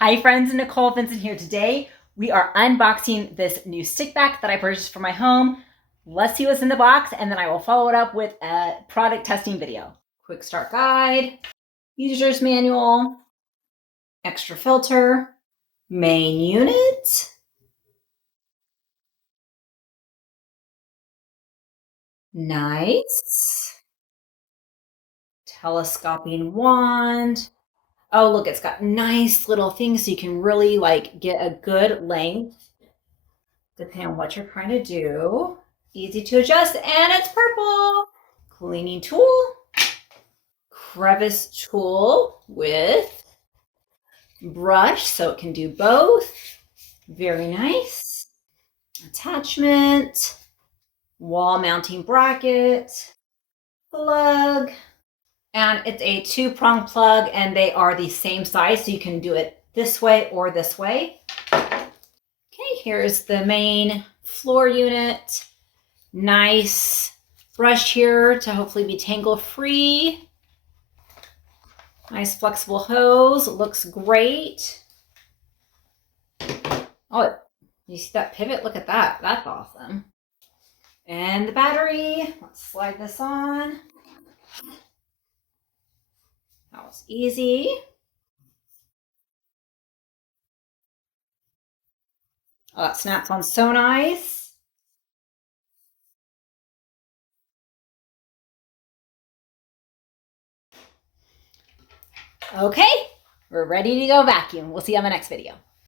Hi friends, Nicole Vincent here. Today we are unboxing this new stick vac that I purchased for my home. Let's see what's in the box and then I will follow it up with a product testing video. Quick start guide, user's manual, extra filter, main unit, nice, telescoping wand. Oh look, it's got nice little things so you can really get a good length depending on what you're trying to do. Easy to adjust, and it's purple. Cleaning tool, crevice tool with brush so it can do both. Very nice. Attachment, wall mounting bracket, plug, and it's a 2-prong plug and they are the same size so you can do it this way or this way. Okay, here's the main floor unit. Nice brush here to hopefully be tangle free. Nice flexible hose, looks great. Oh, you see that pivot? Look at that, that's awesome. And the battery, let's slide this on. That was easy. Oh, that snaps on so nice. Okay, we're ready to go vacuum. We'll see you on the next video.